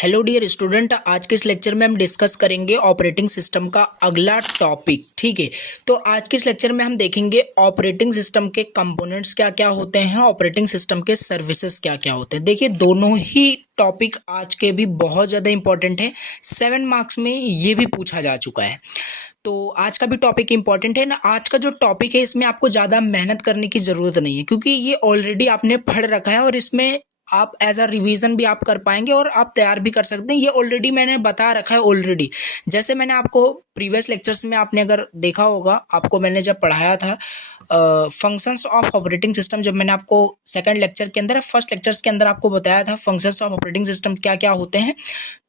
Hello dear student, आज के इस लेक्चर में हम डिस्कस करेंगे ऑपरेटिंग सिस्टम का अगला टॉपिक। ठीक है, तो आज के इस लेक्चर में हम देखेंगे ऑपरेटिंग सिस्टम के कंपोनेंट्स क्या क्या होते हैं, ऑपरेटिंग सिस्टम के सर्विसेज क्या क्या होते हैं। देखिए, दोनों ही टॉपिक आज के भी बहुत ज़्यादा इंपॉर्टेंट है। 7 मार्क्स में ये भी पूछा जा चुका है, तो आज का भी टॉपिक इंपॉर्टेंट है ना। आज का जो टॉपिक है इसमें आपको ज़्यादा मेहनत करने की ज़रूरत नहीं है, क्योंकि ये ऑलरेडी आपने पढ़ रखा है और इसमें आप एज अ रिवीजन भी आप कर पाएंगे और आप तैयार भी कर सकते हैं। ये ऑलरेडी मैंने बता रखा है ऑलरेडी। जैसे मैंने आपको प्रीवियस लेक्चर्स में आपने अगर देखा होगा, आपको मैंने जब पढ़ाया था फंक्शंस ऑफ ऑपरेटिंग सिस्टम, जब मैंने आपको सेकंड लेक्चर के अंदर फर्स्ट लेक्चर्स के अंदर आपको बताया था फंक्शंस ऑफ ऑपरेटिंग सिस्टम क्या क्या होते हैं,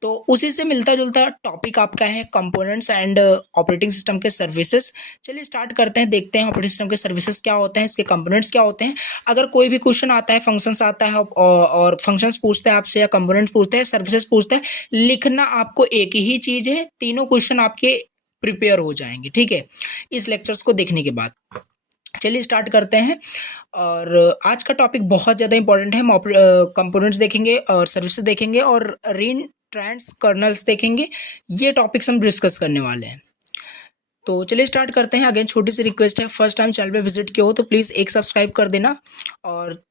तो उसी से मिलता जुलता टॉपिक आपका है कंपोनेंट्स एंड ऑपरेटिंग सिस्टम के सर्विसेज। चलिए स्टार्ट करते हैं, देखते हैं ऑपरेटिंग सिस्टम के सर्विसेज क्या होते हैं, इसके कंपोनेंट्स क्या होते हैं। अगर कोई भी क्वेश्चन आता है, फंक्शंस आता है और फंक्शंस पूछते हैं आपसे या कंपोनेंट्स पूछते हैं, सर्विसेज पूछते हैं, लिखना आपको एक ही चीज है, तीनों क्वेश्चन आपके प्रिपेयर हो जाएंगे। ठीक है, इस लेक्चर्स को देखने के बाद चलिए स्टार्ट करते हैं। और आज का टॉपिक बहुत ज़्यादा इंपॉर्टेंट है। हम कंपोनेंट्स देखेंगे और सर्विसेज देखेंगे और रिन ट्रेंड्स कर्नल्स देखेंगे। ये टॉपिक्स हम डिस्कस करने वाले हैं, तो चलिए स्टार्ट करते हैं। अगेन छोटी सी रिक्वेस्ट है, फर्स्ट टाइम चैनल पे विजिट किया हो तो प्लीज़ एक सब्सक्राइब कर देना और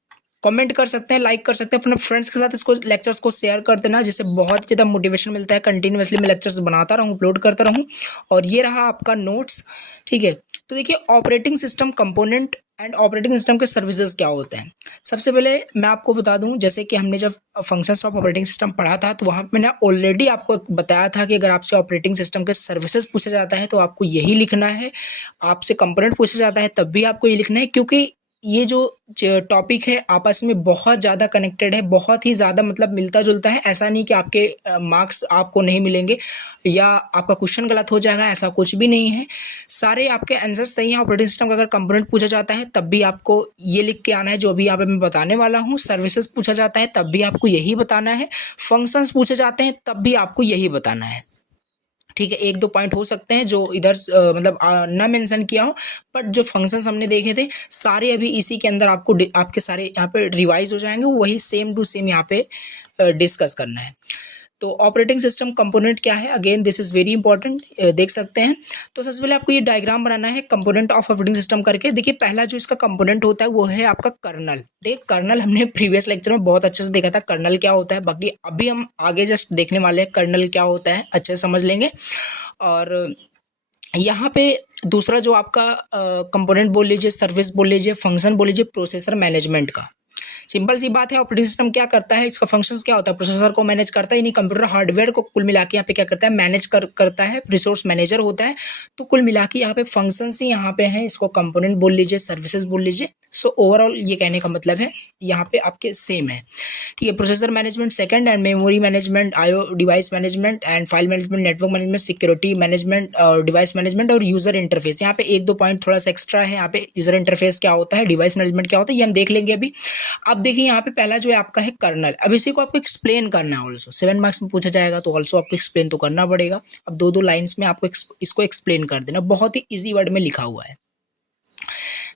कमेंट कर सकते हैं, लाइक कर सकते हैं, अपने फ्रेंड्स के साथ इसको लेक्चर्स को शेयर कर देना, जिससे बहुत ज़्यादा मोटिवेशन मिलता है। कंटिन्यूअसली मैं लेक्चर्स बनाता रहूँ, अपलोड करता रहूँ। और ये रहा आपका नोट्स। ठीक है, तो देखिए operating system component and operating system के सर्विसेज क्या होते हैं। सबसे पहले मैं आपको बता दूं, जैसे कि हमने जब फंक्शंस ऑफ ऑपरेटिंग सिस्टम पढ़ा था तो वहाँ मैंने ऑलरेडी आपको बताया था कि अगर आपसे ऑपरेटिंग सिस्टम के सर्विसेज पूछा जाता है तो आपको यही लिखना है। आपसे कंपोनेंट पूछा जाता है तब भी आपको ये लिखना है, क्योंकि ये जो टॉपिक है आपस में बहुत ज़्यादा कनेक्टेड है, बहुत ही ज़्यादा मतलब मिलता जुलता है। ऐसा नहीं कि आपके मार्क्स आपको नहीं मिलेंगे या आपका क्वेश्चन गलत हो जाएगा, ऐसा कुछ भी नहीं है। सारे आपके आंसर सही हैं। ऑपरेटिंग सिस्टम का अगर कंपोनेंट पूछा जाता है तब भी आपको ये लिख के आना है जो भी यहाँ पे मैं बताने वाला हूँ। सर्विसेज पूछा जाता है तब भी आपको यही बताना है। फंक्शंस पूछे जाते हैं तब भी आपको यही बताना है। ठीक है, एक दो पॉइंट हो सकते हैं जो इधर मतलब ना मेंशन किया हो, बट जो फंक्शंस हमने देखे थे सारे अभी इसी के अंदर आपको आपके सारे यहाँ पे रिवाइज हो जाएंगे, वही सेम टू सेम यहाँ पे डिस्कस करना है। तो ऑपरेटिंग सिस्टम कंपोनेंट क्या है, again this is very important, देख सकते हैं। तो सबसे पहले आपको ये डायग्राम बनाना है कंपोनेंट ऑफ ऑपरेटिंग सिस्टम करके। देखिए पहला जो इसका कंपोनेंट होता है वो है आपका कर्नल। देखिए कर्नल हमने प्रीवियस लेक्चर में बहुत अच्छे से देखा था कर्नल क्या होता है, बाकी अभी हम आगे जस्ट देखने वाले हैं कर्नल क्या होता है, अच्छे से समझ लेंगे। और यहाँ पे दूसरा जो आपका कंपोनेंट बोल लीजिए, सर्विस बोल लीजिए, फंक्शन बोल लीजिए, प्रोसेसर मैनेजमेंट का। सिंपल सी बात है, ऑपरेटिंग सिस्टम क्या करता है, इसका फंक्शंस क्या होता है, प्रोसेसर को मैनेज करता है, यानी कंप्यूटर हार्डवेयर को कुल मिला के यहाँ पे क्या करता है, मैनेज करता है, रिसोर्स मैनेजर होता है। तो कुल मिला के यहाँ पे फंक्शंस ही यहाँ पे हैं, इसको कंपोनेंट बोल लीजिए, सर्विसेज बोल लीजिए। सो ओवरऑल ये कहने का मतलब है यहाँ पे आपके सेम है। ठीक है, processor management second and memory management, IO device management and file management, network management, security management और डिवाइस मैनेजमेंट और यूजर इंटरफेस। यहाँ पे एक दो पॉइंट थोड़ा सा एक्स्ट्रा है। यहाँ पे यूजर इंटरफेस क्या होता है, डिवाइस मैनेजमेंट क्या होता है, ये हम देख लेंगे अभी। अब देखिए यहाँ पे पहला जो है आपका है कर्नल। अब इसी को आपको एक्सप्लेन करना है, ऑल्सो 7 मार्क्स में पूछा जाएगा तो ऑल्सो आपको एक्सप्लेन तो करना पड़ेगा। अब दो दो लाइन्स में आपको इसको एक्सप्लेन कर देना, बहुत ही ईजी वर्ड में लिखा हुआ है।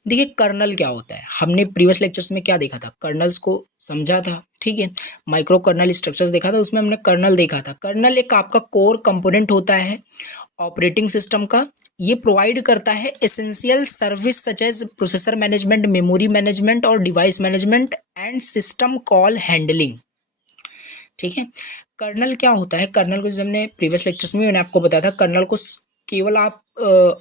देखिए कर्नल क्या होता है, हमने प्रीवियस लेक्चर्स में क्या देखा था, कर्नल्स को समझा था। ठीक है, माइक्रो कर्नल स्ट्रक्चर्स देखा था, उसमें हमने कर्नल देखा था। कर्नल एक आपका कोर कंपोनेंट होता है ऑपरेटिंग सिस्टम का। ये प्रोवाइड करता है essential service such as processor management, memory management और device management and system call handling. ठीक है, कर्नल क्या होता है, कर्नल को जब हमने प्रीवियस लेक्चर्स में मैंने आपको बताया था, कर्नल को केवल आप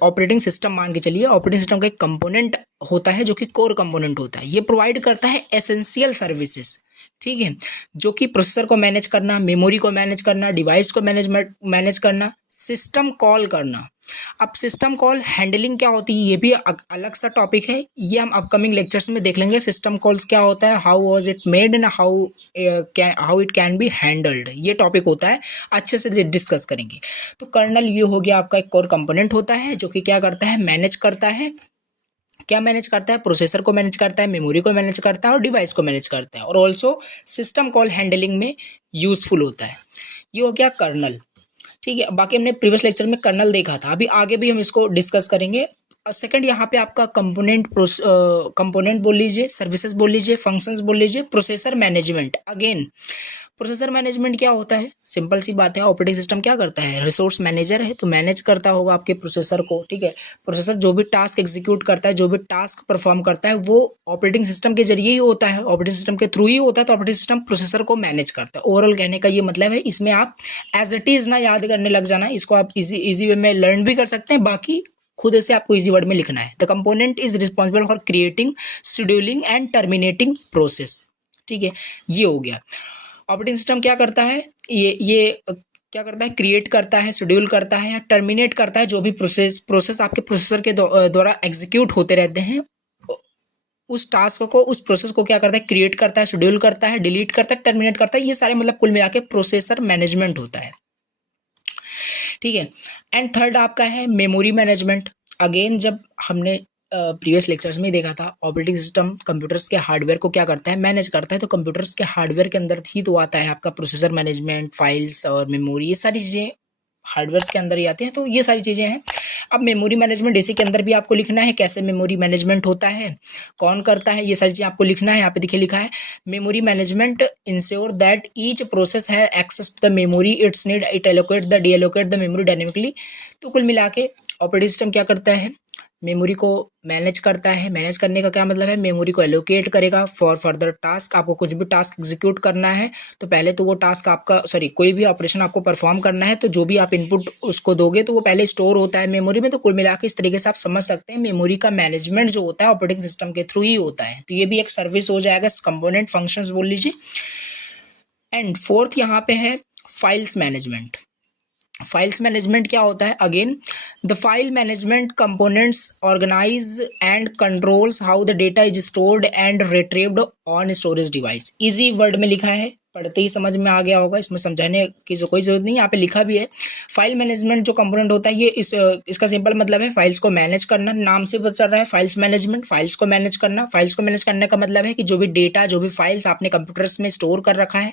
ऑपरेटिंग सिस्टम मान के चलिए। ऑपरेटिंग सिस्टम का एक कंपोनेंट होता है जो कि कोर कंपोनेंट होता है। ये प्रोवाइड करता है एसेंशियल सर्विसेज, ठीक है, जो कि प्रोसेसर को मैनेज करना, मेमोरी को मैनेज करना, डिवाइस को मैनेज करना, सिस्टम कॉल करना। अब सिस्टम कॉल हैंडलिंग क्या होती है, ये भी अलग सा टॉपिक है, ये हम अपकमिंग लेक्चर्स में देख लेंगे। सिस्टम कॉल्स क्या होता है, how was it made and how it can be handled, ये टॉपिक होता है, अच्छे से डिस्कस करेंगे। तो कर्नल ये हो गया आपका एक कोर कंपोनेंट होता है जो कि क्या करता है, मैनेज करता है। क्या मैनेज करता है, प्रोसेसर को मैनेज करता है, मेमोरी को मैनेज करता है और डिवाइस को मैनेज करता है, और ऑल्सो सिस्टम कॉल हैंडलिंग में यूजफुल होता है। ये हो गया कर्नल। ठीक है, बाकी हमने प्रीवियस लेक्चर में कर्नल देखा था, अभी आगे भी हम इसको डिस्कस करेंगे। सेकंड यहाँ पे आपका कंपोनेंट बोल लीजिए, सर्विसेज बोल लीजिए, फंक्शंस बोल लीजिए, processor management. Again processor management क्या होता है, सिंपल सी बात है, ऑपरेटिंग सिस्टम क्या करता है, रिसोर्स मैनेजर है तो मैनेज करता होगा आपके प्रोसेसर को, ठीक है। प्रोसेसर जो भी टास्क एग्जीक्यूट करता है, जो भी टास्क परफॉर्म करता है, वो ऑपरेटिंग सिस्टम के जरिए ही होता है, ऑपरेटिंग सिस्टम के थ्रू ही होता है, तो ऑपरेटिंग सिस्टम प्रोसेसर को मैनेज करता है। ओवरऑल कहने का ये मतलब है, इसमें आप एज इट इज ना याद करने लग जाना, इसको आप इजी वे में लर्न भी कर सकते हैं, बाकी खुद से आपको इजी वर्ड में लिखना है। The component is responsible for creating, scheduling and terminating process, ठीक है। ये हो गया। ऑपरेटिंग सिस्टम क्या करता है, ये क्या करता है, क्रिएट करता है, शेड्यूल करता है या टर्मिनेट करता है, जो भी प्रोसेस आपके प्रोसेसर के द्वारा एग्जीक्यूट होते रहते हैं, उस टास्क को, उस प्रोसेस को क्या करता है, क्रिएट करता है, शेड्यूल करता है, डिलीट करता है, टर्मिनेट करता है। ये सारे मतलब कुल मिला के प्रोसेसर मैनेजमेंट होता है, ठीक है। एंड थर्ड आपका है मेमोरी मैनेजमेंट। अगेन जब हमने प्रीवियस लेक्चर्स में ही देखा था, ऑपरेटिंग सिस्टम कंप्यूटर्स के हार्डवेयर को क्या करता है, मैनेज करता है, तो कंप्यूटर्स के हार्डवेयर के अंदर ही तो आता है आपका प्रोसेसर मैनेजमेंट, फाइल्स और मेमोरी, ये सारी चीज़ें हार्डवेयर के अंदर ही आती हैं, तो ये सारी चीज़ें हैं। अब मेमोरी मैनेजमेंट इसी के अंदर भी आपको लिखना है, कैसे मेमोरी मैनेजमेंट होता है, कौन करता है, ये सारी चीज़ें आपको लिखना है। यहाँ पे देखिए लिखा है, memory management ensure that each process है access the memory its need, it allocate the deallocate the memory dynamically. तो कुल मिला के ऑपरेटिंग सिस्टम क्या करता है, मेमोरी को मैनेज करता है। मैनेज करने का क्या मतलब है, मेमोरी को एलोकेट करेगा फॉर फर्दर टास्क। आपको कुछ भी टास्क एग्जीक्यूट करना है तो पहले तो वो टास्क आपका कोई भी ऑपरेशन आपको परफॉर्म करना है, तो जो भी आप इनपुट उसको दोगे तो वो पहले स्टोर होता है मेमोरी में। तो कुल मिला के इस तरीके से आप समझ सकते हैं, मेमोरी का मैनेजमेंट जो होता है ऑपरेटिंग सिस्टम के थ्रू ही होता है। तो ये भी एक सर्विस हो जाएगा, कंपोनेंट फंक्शंस बोल लीजिए। एंड फोर्थ यहाँ पे है फाइल्स मैनेजमेंट। फाइल्स मैनेजमेंट क्या होता है, again the file management components organise and controls how the data is stored and retrieved on storage device. Easy word में लिखा है, पढ़ते ही समझ में आ गया होगा, इसमें समझाने की कोई जरूरत नहीं, यहाँ पे लिखा भी है। फाइल मैनेजमेंट जो कंपोनेंट होता है, ये इसका सिंपल मतलब है फाइल्स को मैनेज करना, नाम से पता चल रहा है फाइल्स मैनेजमेंट, फाइल्स को मैनेज करना। फाइल्स को मैनेज करने का मतलब है कि जो भी डेटा, जो भी फाइल्स आपने कंप्यूटर्स में स्टोर कर रखा है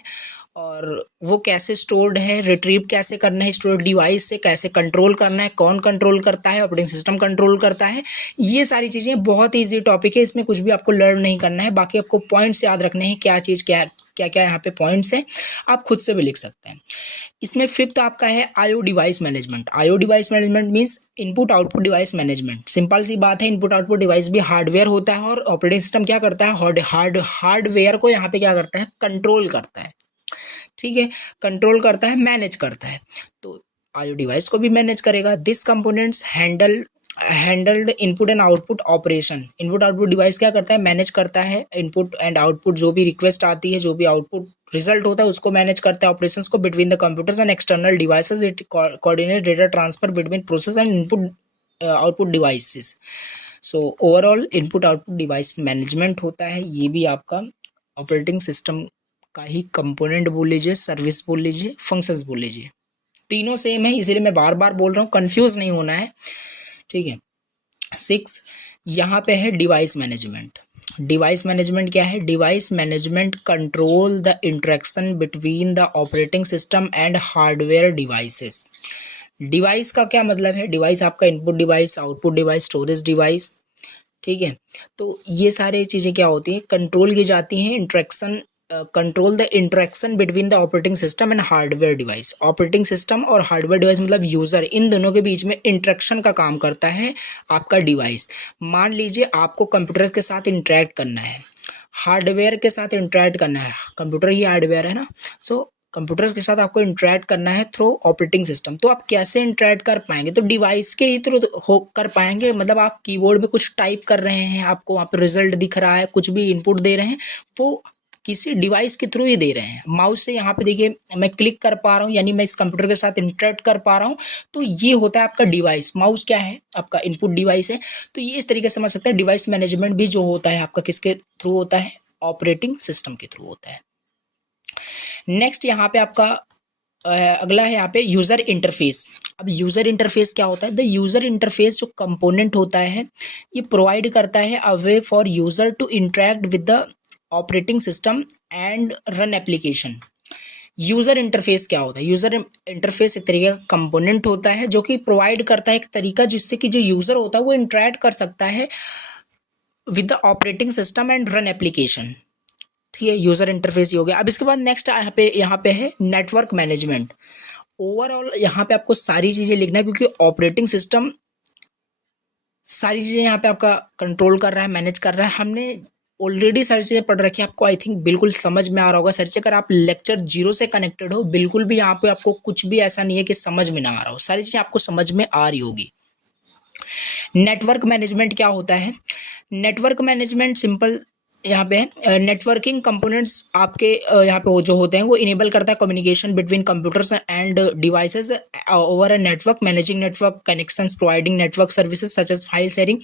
और वो कैसे स्टोर्ड है, रिट्रीव कैसे करना है स्टोरेज डिवाइस से, कैसे कंट्रोल करना है, कौन कंट्रोल करता है, ऑपरेटिंग सिस्टम कंट्रोल करता है। ये सारी चीज़ें बहुत ईजी टॉपिक है, इसमें कुछ भी आपको लर्न नहीं करना है, बाकी आपको पॉइंट्स याद रखने हैं, क्या चीज़ क्या क्या क्या यहाँ पे पॉइंट्स हैं, आप खुद से भी लिख सकते हैं। इसमें फिफ्थ आपका है IO device management. IO device management means input output device management. Simple सी बात है, इनपुट आउटपुट डिवाइस भी हार्डवेयर होता है और ऑपरेटिंग सिस्टम क्या करता है, हार्डवेयर को यहाँ पे क्या करता है, कंट्रोल करता है, ठीक है, कंट्रोल करता है, मैनेज करता है। तो आईओ डिवाइस को भी मैनेज करेगा। This components handled input and output operation. Input output device क्या करता है, मैनेज करता है इनपुट एंड आउटपुट, जो भी रिक्वेस्ट आती है, जो भी आउटपुट रिजल्ट होता है उसको मैनेज करता है, ऑपरेशंस को between the computers and external devices. It coordinate data transfer between process and input output devices. So overall input output device management होता है, ये भी आपका ऑपरेटिंग सिस्टम का ही कंपोनेंट बोल लीजिए, सर्विस बोल लीजिए, फंक्शंस बोल लीजिए, तीनों सेम है, इसीलिए मैं बार बार बोल रहा हूँ, कंफ्यूज नहीं होना है, ठीक है। 6 यहाँ पे है डिवाइस मैनेजमेंट। डिवाइस मैनेजमेंट क्या है, device management control the interaction between the operating system and hardware devices. Device का क्या मतलब है, डिवाइस आपका input device, output device, storage device, ठीक है। तो ये सारी चीज़ें क्या होती हैं, कंट्रोल की जाती हैं, interaction, control the interaction between the operating system and hardware device. Operating system और हार्डवेयर डिवाइस मतलब यूज़र, इन दोनों के बीच में इंटरेक्शन का काम करता है आपका डिवाइस। मान लीजिए आपको कंप्यूटर के साथ इंटरेक्ट करना है, हार्डवेयर के साथ इंटरेक्ट करना है, कंप्यूटर ही हार्डवेयर है ना, सो कंप्यूटर के साथ आपको इंटरेक्ट करना है थ्रू ऑपरेटिंग सिस्टम। तो आप कैसे इंटरेक्ट कर पाएंगे, तो डिवाइस के ही थ्रू हो कर पाएंगे। मतलब आप कीबोर्ड में कुछ टाइप कर रहे हैं, आपको वहाँ पे रिजल्ट दिख रहा है, कुछ भी इनपुट दे रहे हैं, वो किसी डिवाइस के थ्रू ही दे रहे हैं। माउस से यहाँ पे देखिए मैं क्लिक कर पा रहा हूँ, यानी मैं इस कंप्यूटर के साथ इंटरेक्ट कर पा रहा हूँ, तो ये होता है आपका डिवाइस। माउस क्या है, आपका इनपुट डिवाइस है। तो ये इस तरीके से समझ सकते हैं, डिवाइस मैनेजमेंट भी जो होता है आपका किसके थ्रू होता है, ऑपरेटिंग सिस्टम के थ्रू होता है। नेक्स्ट यहाँ पे आपका अगला है यहाँ पे यूज़र इंटरफेस। अब यूज़र इंटरफेस क्या होता है, द यूज़र इंटरफेस जो कंपोनेंट होता है, ये प्रोवाइड करता है a way for user to interact with the operating system and run application. User interface क्या होता है? यूज़र इंटरफेस एक तरीके का कंपोनेंट होता है जो कि प्रोवाइड करता है एक तरीका जिससे कि जो यूज़र होता है वो इंटरेक्ट कर सकता है with the operating system and run application. ठीक है, यूज़र इंटरफेस ही हो गया। अब इसके बाद नेक्स्ट यहाँ पे है नेटवर्क मैनेजमेंट। ओवरऑल यहाँ पे आपको सारी चीज़ें लिखना है क्योंकि ऑपरेटिंग सिस्टम सारी चीज़ें यहाँ पे आपका कंट्रोल कर रहा है, मैनेज कर रहा है। हमने ऑलरेडी सारी चीज़ें पढ़ रखी है, आपको आई थिंक बिल्कुल समझ में आ रहा होगा। सर अगर आप लेक्चर 0 से कनेक्टेड हो, बिल्कुल भी यहाँ पे आपको कुछ भी ऐसा नहीं है कि समझ में ना आ रहा हो, सारी चीज़ें आपको समझ में आ रही होगी। नेटवर्क मैनेजमेंट क्या होता है? नेटवर्क मैनेजमेंट सिंपल यहाँ पे है, नेटवर्किंग कंपोनेंट्स आपके यहाँ पे वो जो होते हैं वो इनेबल करता है communication between computers and devices over a network, managing network connections, providing network services such as file sharing.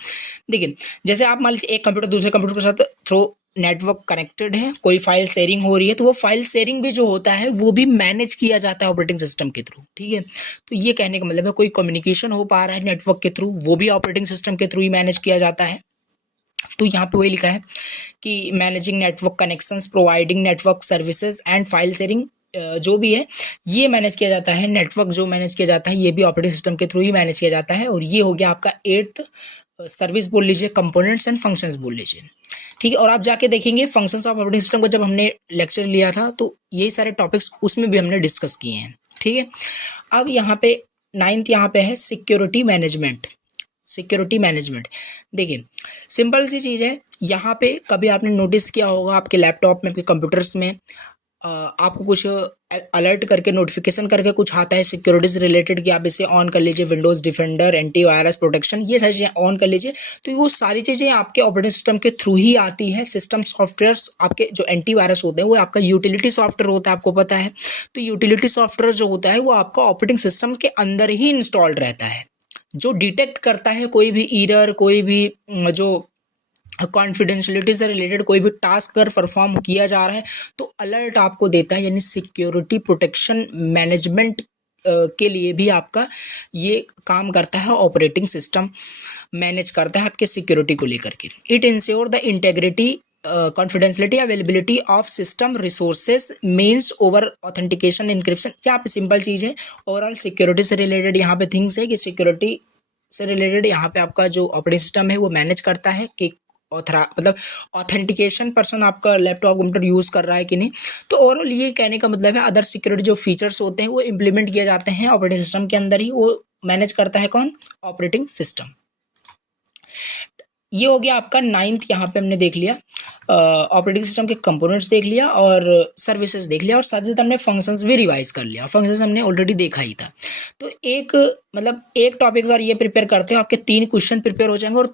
देखिए, जैसे आप मान लीजिए एक कंप्यूटर दूसरे कंप्यूटर के साथ थ्रू नेटवर्क कनेक्टेड है, कोई फाइल शेयरिंग हो रही है, तो वो फाइल शेयरिंग भी जो होता है वो भी मैनेज किया जाता है ऑपरेटिंग सिस्टम के थ्रू। ठीक है, तो ये कहने का मतलब है कोई कम्युनिकेशन हो पा रहा है नेटवर्क के थ्रू, वो भी ऑपरेटिंग सिस्टम के थ्रू ही मैनेज किया जाता है। तो यहाँ पे वही लिखा है कि managing network connections, providing network services and file sharing जो भी है ये मैनेज किया जाता है। नेटवर्क जो मैनेज किया जाता है ये भी ऑपरेटिंग सिस्टम के थ्रू ही मैनेज किया जाता है। और ये हो गया आपका 8th सर्विस बोल लीजिए, कंपोनेंट्स एंड फंक्शंस बोल लीजिए। ठीक है, और आप जाके देखेंगे फंक्शंस ऑफ ऑपरेटिंग सिस्टम को जब हमने लेक्चर लिया था तो यही सारे टॉपिक्स उसमें भी हमने डिस्कस किए हैं। ठीक है, अब यहाँ पे 9th यहाँ पे है सिक्योरिटी मैनेजमेंट। सिक्योरिटी मैनेजमेंट देखिए सिंपल सी चीज़ है। यहाँ पे कभी आपने नोटिस किया होगा आपके लैपटॉप में, आपके कंप्यूटर्स में आपको कुछ अलर्ट करके, नोटिफिकेशन करके कुछ आता है सिक्योरिटी से रिलेटेड कि आप इसे ऑन कर लीजिए, विंडोज़ डिफेंडर, एंटीवायरस प्रोटेक्शन, ये सारी चीज़ें ऑन कर लीजिए। तो वो सारी चीज़ें आपके ऑपरेटिंग सिस्टम के थ्रू ही आती है। सिस्टम सॉफ्टवेयर्स आपके जो एंटीवायरस होते हैं वो आपका यूटिलिटी सॉफ्टवेयर होता है, आपको पता है। तो यूटिलिटी सॉफ्टवेयर जो होता है वो आपका ऑपरेटिंग सिस्टम के अंदर ही इंस्टॉल्ड रहता है, जो डिटेक्ट करता है कोई भी एरर, कोई भी जो कॉन्फिडेंशियलिटी से रिलेटेड कोई भी टास्क अगर परफॉर्म किया जा रहा है तो अलर्ट आपको देता है। यानी सिक्योरिटी प्रोटेक्शन मैनेजमेंट के लिए भी आपका ये काम करता है, ऑपरेटिंग सिस्टम मैनेज करता है आपके सिक्योरिटी को लेकर के। It ensure the integrity, confidentiality, availability of system resources, means over authentication, encryption. यहाँ पे सिंपल चीज़ है, ओवरऑल सिक्योरिटी से रिलेटेड यहाँ पे थिंग्स है कि सिक्योरिटी से रिलेटेड यहाँ पे आपका जो ऑपरेटिंग सिस्टम है वो मैनेज करता है कि मतलब ऑथेंटिकेशन पर्सन आपका लैपटॉप कंप्यूटर यूज़ कर रहा है कि नहीं। तो ओवरऑल ये कहने का मतलब है अदर सिक्योरिटी जो फीचर्स होते हैं वो इम्प्लीमेंट किए जाते हैं ऑपरेटिंग सिस्टम के अंदर ही, वो मैनेज करता है कौन? Operating system. ये हो गया आपका 9th, यहाँ पे हमने देख लिया ऑपरेटिंग सिस्टम के कंपोनेंट्स देख लिया और सर्विसेज देख लिया, और साथ ही साथ हमने फंक्शंस भी रिवाइज कर लिया। फंक्शंस हमने ऑलरेडी देखा ही था। तो एक मतलब एक टॉपिक अगर ये प्रिपेयर करते हो आपके 3 क्वेश्चन प्रिपेयर हो जाएंगे, और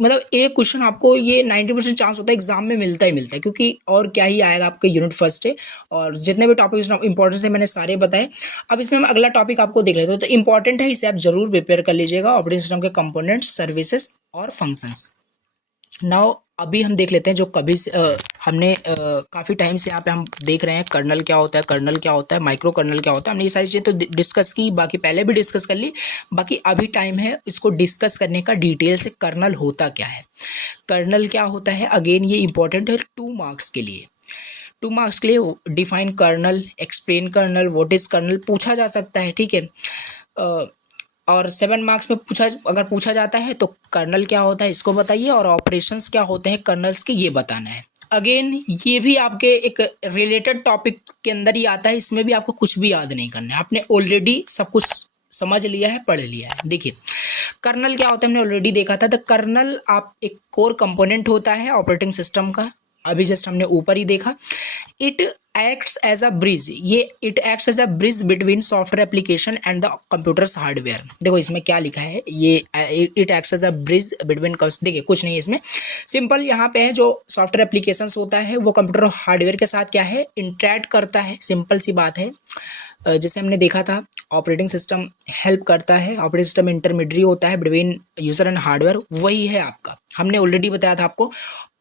मतलब एक क्वेश्चन आपको ये 90% चांस होता है एग्जाम में मिलता ही मिलता है, क्योंकि और क्या ही आएगा आपके यूनिट फर्स्ट है, और जितने भी टॉपिक्स इंपॉर्टेंट थे मैंने सारे बताए। अब इसमें हम अगला टॉपिक आपको देख लेते हो, तो इंपॉर्टेंट है, इसे आप जरूर प्रिपेयर कर लीजिएगा, ऑपरेटिंग सिस्टम के कंपोनेंट्स, सर्विसेज और फंक्शंस। नाउ अभी हम देख लेते हैं जो कभी हमने काफ़ी टाइम से यहाँ पे हम देख रहे हैं कर्नल क्या होता है, कर्नल क्या होता है, माइक्रो कर्नल क्या होता है। हमने ये सारी चीज़ें तो डिस्कस की, बाकी पहले भी डिस्कस कर ली, बाकी अभी टाइम है इसको डिस्कस करने का डिटेल से। कर्नल होता क्या है, कर्नल क्या होता है, अगेन ये इंपॉर्टेंट है 2 मार्क्स के लिए। 2 मार्क्स के लिए define kernel, explain kernel, what is kernel पूछा जा सकता है। ठीक है, और 7 मार्क्स में अगर पूछा जाता है तो कर्नल क्या होता है इसको बताइए, और ऑपरेशंस क्या होते हैं कर्नल्स के ये बताना है। अगेन ये भी आपके एक रिलेटेड टॉपिक के अंदर ही आता है, इसमें भी आपको कुछ भी याद नहीं करना है, आपने ऑलरेडी सब कुछ समझ लिया है, पढ़ लिया है। देखिए कर्नल क्या होता है हमने ऑलरेडी देखा था। द कर्नल आप एक कोर कंपोनेंट होता है ऑपरेटिंग सिस्टम का, अभी जस्ट हमने ऊपर ही देखा। It acts as a bridge, ये it acts as a bridge between software application and the computer's hardware. देखो इसमें क्या लिखा है, ये it acts as a bridge between, देखिए कुछ नहीं है इसमें, सिंपल यहाँ पे है जो सॉफ्टवेयर एप्लीकेशंस होता है वो कंप्यूटर हार्डवेयर के साथ क्या है, इंटरैक्ट करता है। सिंपल सी बात है, जैसे हमने देखा था ऑपरेटिंग सिस्टम हेल्प करता है, ऑपरेटिंग सिस्टम इंटरमीडिएट होता है बिटवीन यूजर एंड हार्डवेयर, वही है आपका। हमने ऑलरेडी बताया था आपको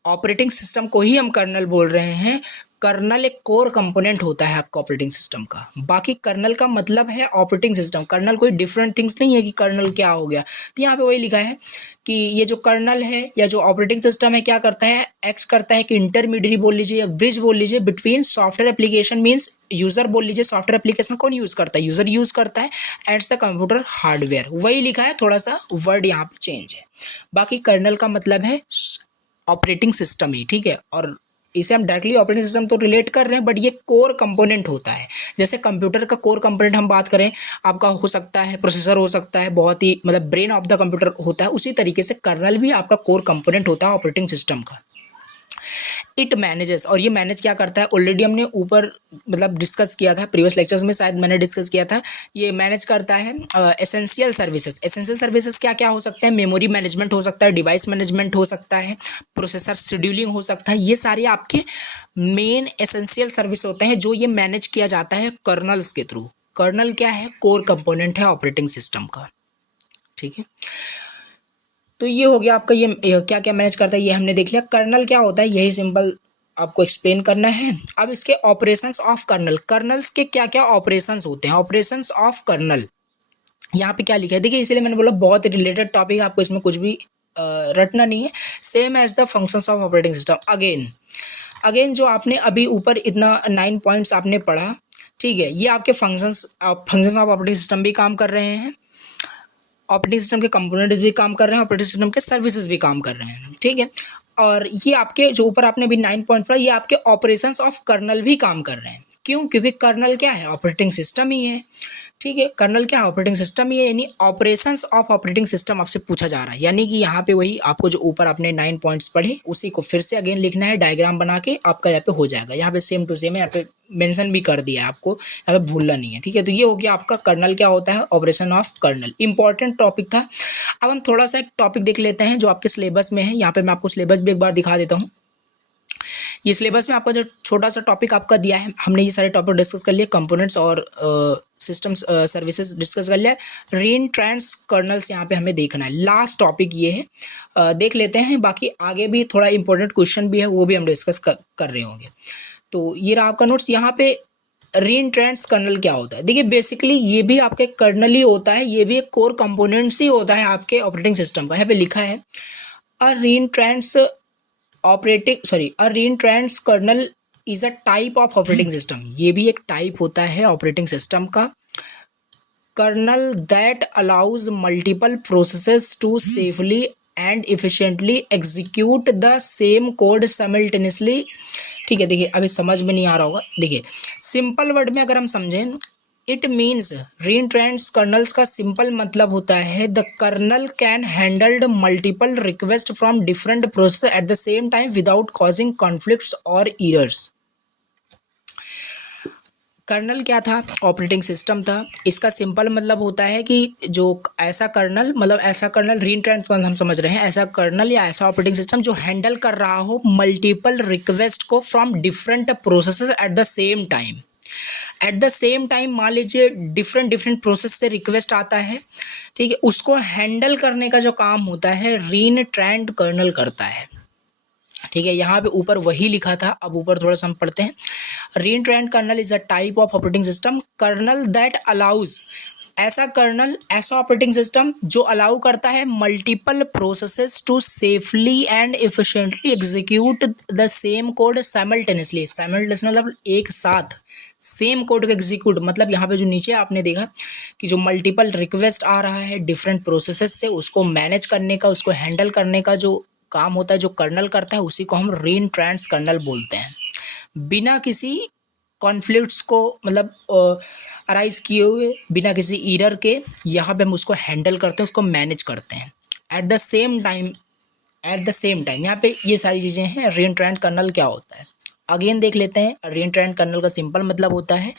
ऑपरेटिंग सिस्टम को ही हम कर्नल बोल रहे हैं। कर्नल एक कोर कंपोनेंट होता है आपका ऑपरेटिंग सिस्टम का। बाकी कर्नल का मतलब है ऑपरेटिंग सिस्टम। कर्नल कोई डिफरेंट थिंग्स नहीं है कि कर्नल क्या हो गया। तो यहाँ पे वही लिखा है कि ये जो कर्नल है या जो ऑपरेटिंग सिस्टम है क्या करता है, एक्ट करता है कि इंटरमीडिएट बोल लीजिए या ब्रिज बोल लीजिए between software application, means user बोल लीजिए। सॉफ्टवेयर एप्लीकेशन कौन यूज करता है, यूजर यूज करता है, एट्स द कंप्यूटर हार्डवेयर। वही लिखा है, थोड़ा सा वर्ड यहाँ पे चेंज है। बाकी कर्नल का मतलब है ऑपरेटिंग सिस्टम ही, ठीक है। और इसे हम डायरेक्टली ऑपरेटिंग सिस्टम तो रिलेट कर रहे हैं, बट ये कोर कंपोनेंट होता है। जैसे कंप्यूटर का कोर कंपोनेंट हम बात करें, आपका हो सकता है प्रोसेसर, हो सकता है बहुत ही मतलब ब्रेन ऑफ द कंप्यूटर होता है, उसी तरीके से कर्नल भी आपका कोर कंपोनेंट होता है ऑपरेटिंग सिस्टम का। इट मैनेजेस, और ये मैनेज क्या करता है, ऑलरेडी हमने ऊपर मतलब डिस्कस किया था प्रीवियस लेक्चर्स में, शायद मैंने डिस्कस किया था। ये मैनेज करता है एसेंशियल सर्विसेज। एसेंशियल सर्विसेज क्या क्या हो सकते हैं, मेमोरी मैनेजमेंट हो सकता है, डिवाइस मैनेजमेंट हो सकता है, प्रोसेसर शेड्यूलिंग हो सकता है। ये सारे आपके मेन एसेंशियल सर्विस होते हैं जो ये मैनेज किया जाता है कर्नल्स के थ्रू। कर्नल क्या है, कोर कंपोनेंट है ऑपरेटिंग सिस्टम का, ठीक है। तो ये हो गया आपका, ये क्या क्या मैनेज करता है ये हमने देख लिया। कर्नल क्या होता है यही सिंपल आपको एक्सप्लेन करना है। अब इसके ऑपरेशंस ऑफ कर्नल, कर्नल्स के क्या क्या ऑपरेशंस होते हैं, ऑपरेशंस ऑफ कर्नल यहाँ पे क्या लिखा है देखिए, इसलिए मैंने बोला बहुत रिलेटेड टॉपिक, आपको इसमें कुछ भी रटना नहीं है। Same as the functions of operating system. Again जो आपने अभी ऊपर इतना 9 पॉइंट्स आपने पढ़ा, ठीक है, ये आपके फंक्शंस ऑफ ऑपरेटिंग सिस्टम भी काम कर रहे हैं, ऑपरेटिंग सिस्टम के कंपोनेंट्स भी काम कर रहे हैं, ऑपरेटिंग सिस्टम के सर्विसेज भी काम कर रहे हैं, ठीक है। और ये आपके जो ऊपर आपने भी 9 पॉइंट पढ़ा, ये आपके ऑपरेशंस ऑफ कर्नल भी काम कर रहे हैं। क्यों, क्योंकि कर्नल क्या है, ऑपरेटिंग सिस्टम ही है, ठीक है। कर्नल क्या है, ऑपरेटिंग सिस्टम ही है, यानी ऑपरेशंस ऑफ ऑपरेटिंग सिस्टम आपसे पूछा जा रहा है। यानी कि यहाँ पे वही आपको जो ऊपर आपने 9 पॉइंट्स पढ़े उसी को फिर से अगेन लिखना है, डायग्राम बना के आपका यहाँ पे हो जाएगा। यहाँ पे सेम टू सेम यहाँ पे मेंशन भी कर दिया है, आपको यहाँ पे भूलना नहीं है, ठीक है। तो ये हो गया आपका कर्नल क्या होता है, operation of kernel. Important topic था। अब हम थोड़ा सा एक टॉपिक देख लेते हैं जो आपके सिलेबस में है। यहाँ पे मैं आपको सिलेबस भी एक बार दिखा देता हूँ। ये सिलेबस में आपका जो छोटा सा टॉपिक आपका दिया है, हमने ये सारे टॉपिक डिस्कस कर लिए, कंपोनेंट्स और सिस्टम्स सर्विसेज डिस्कस कर लिया। रीन ट्रांस कर्नल्स यहाँ पे हमें देखना है, लास्ट टॉपिक ये है, देख लेते हैं। बाकी आगे भी थोड़ा इंपॉर्टेंट क्वेश्चन भी है, वो भी हम डिस्कस कर रहे होंगे। तो ये रहा आपका नोट्स। यहाँ पे रीन ट्रांस कर्नल क्या होता है, देखिए बेसिकली ये भी आपके कर्नल ही होता है, ये भी एक कोर कंपोनेंट्स ही होता है आपके ऑपरेटिंग सिस्टम का। यहाँ पे लिखा है a reentrant kernel is a type of operating system. ये भी एक टाइप होता है ऑपरेटिंग सिस्टम का। Kernel that allows multiple processes to safely and efficiently execute the same code simultaneously, ठीक है। देखिए अभी समझ में नहीं आ रहा होगा, देखिए सिंपल वर्ड में अगर हम समझें, it means reentrant kernels का सिंपल मतलब होता है the kernel can handled multiple request from different process at the same time without causing conflicts और एरर्स। कर्नल क्या था, ऑपरेटिंग सिस्टम था। इसका सिंपल मतलब होता है कि जो ऐसा कर्नल, मतलब ऐसा कर्नल, रीन ट्रांस कर्नल हम समझ रहे हैं, ऐसा कर्नल या ऐसा ऑपरेटिंग सिस्टम जो हैंडल कर रहा हो मल्टीपल रिक्वेस्ट को from different processes eight the same time. Eight the same time मान लीजिए डिफरेंट प्रोसेस से रिक्वेस्ट आता है, ठीक है, उसको हैंडल करने का जो काम होता है रीन ट्रांस कर्नल करता है, ठीक है। यहाँ पे ऊपर वही लिखा था, अब ऊपर थोड़ा सा हम पढ़ते हैं। Reentrant kernel is a type of operating system kernel that allows, ऐसा कर्नल, ऐसा ऑपरेटिंग सिस्टम जो अलाउ करता है multiple processes to safely and efficiently execute the same code simultaneously. Simultaneously मतलब एक साथ सेम कोड को एग्जीक्यूट, मतलब यहाँ पे जो नीचे आपने देखा कि जो मल्टीपल रिक्वेस्ट आ रहा है डिफरेंट प्रोसेसेस से, उसको मैनेज करने का, उसको हैंडल करने का जो काम होता है, जो कर्नल करता है, उसी को हम रीन ट्रांस कर्नल बोलते हैं। बिना किसी कॉन्फ्लिक्ट्स को मतलब अराइज किए हुए, बिना किसी एरर के, यहाँ पे हम उसको हैंडल करते हैं, उसको मैनेज करते हैं एट द सेम टाइम। यहाँ पे ये सारी चीज़ें हैं। रीन ट्रांस कर्नल क्या होता है अगेन देख लेते हैं। रीन ट्रांस कर्नल का सिंपल मतलब होता है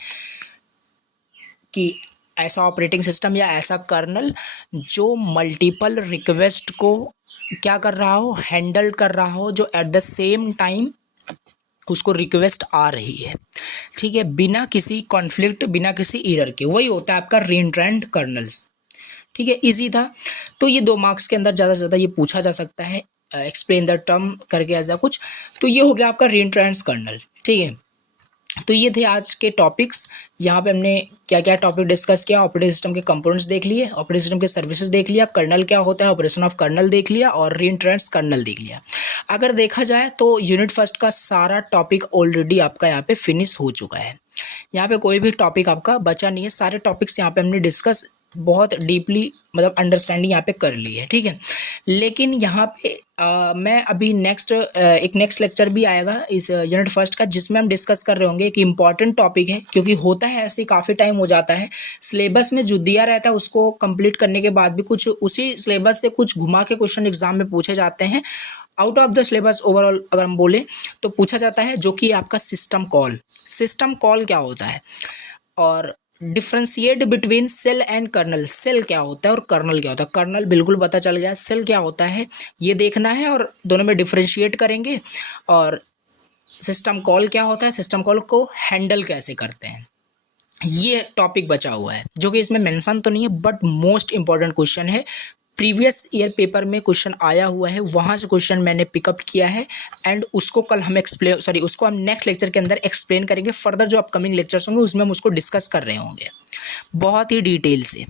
कि ऐसा ऑपरेटिंग सिस्टम या ऐसा कर्नल जो मल्टीपल रिक्वेस्ट को क्या कर रहा हो, हैंडल कर रहा हो, जो एट द सेम टाइम उसको रिक्वेस्ट आ रही है, ठीक है, बिना किसी कॉन्फ्लिक्ट, बिना किसी एरर के, वही होता है आपका रीन ट्रांस कर्नल्स, ठीक है। इजी था। तो ये 2 मार्क्स के अंदर ज़्यादा से ज़्यादा ये पूछा जा सकता है। एक्सप्लेन द टर्म करके ऐसा कुछ। तो ये हो गया आपका रीएंट्रेंस कर्नल, ठीक है। तो ये थे आज के टॉपिक्स। यहाँ पे हमने क्या क्या टॉपिक डिस्कस किया, ऑपरेटिंग सिस्टम के कंपोनेंट्स देख लिए, ऑपरेटिंग सिस्टम के सर्विसेज देख लिया, कर्नल क्या होता है, ऑपरेशन ऑफ कर्नल देख लिया, और रीएंट्रेंस कर्नल देख लिया। अगर देखा जाए तो यूनिट फर्स्ट का सारा टॉपिक ऑलरेडी आपका यहाँ पे फिनिश हो चुका है। यहाँ पे कोई भी टॉपिक आपका बचा नहीं है, सारे टॉपिक्स यहाँ पे हमने डिस्कस बहुत डीपली मतलब अंडरस्टैंडिंग यहाँ पे कर ली है, ठीक है। लेकिन यहाँ पे मैं अभी एक नेक्स्ट लेक्चर भी आएगा इस यूनिट फर्स्ट का, जिसमें हम डिस्कस कर रहे होंगे। एक इम्पॉर्टेंट टॉपिक है, क्योंकि होता है ऐसे काफ़ी टाइम हो जाता है सिलेबस में जो दिया रहता है उसको कंप्लीट करने के बाद भी कुछ उसी सिलेबस से कुछ घुमा के क्वेश्चन एग्जाम में पूछे जाते हैं। Out of the syllabus overall अगर हम बोले तो पूछा जाता है, जो कि आपका सिस्टम कॉल क्या होता है, और differentiate between shell and kernel. Shell क्या होता है और कर्नल क्या होता है। कर्नल बिल्कुल पता चल गया, सेल क्या होता है ये देखना है, और दोनों में डिफ्रेंशिएट करेंगे। और सिस्टम कॉल क्या होता है, सिस्टम कॉल को हैंडल कैसे करते हैं, ये टॉपिक बचा हुआ है, जो कि इसमें मेंशन तो नहीं है बट मोस्ट इंपॉर्टेंट क्वेश्चन है। प्रीवियस ईयर पेपर में क्वेश्चन आया हुआ है, वहाँ से क्वेश्चन मैंने पिकअप किया है, एंड उसको कल हम उसको हम नेक्स्ट लेक्चर के अंदर एक्सप्लेन करेंगे। फर्दर जो अपकमिंग लेक्चर्स होंगे उसमें हम उसको डिस्कस कर रहे होंगे बहुत ही डिटेल से,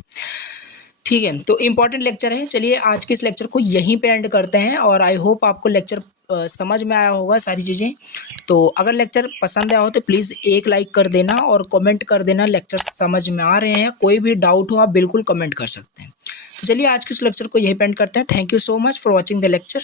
ठीक है। तो इम्पॉर्टेंट लेक्चर है। चलिए आज के इस लेक्चर को यहीं पे एंड करते हैं, और आई होप आपको लेक्चर समझ में आया होगा सारी चीज़ें। तो अगर लेक्चर पसंद आया हो तो प्लीज़ एक लाइक कर देना और कमेंट कर देना लेक्चर समझ में आ रहे हैं। कोई भी डाउट हो आप बिल्कुल कमेंट कर सकते हैं। तो चलिए आज के इस लेक्चर को यहीं पे एंड करते हैं। Thank you so much for watching the lecture.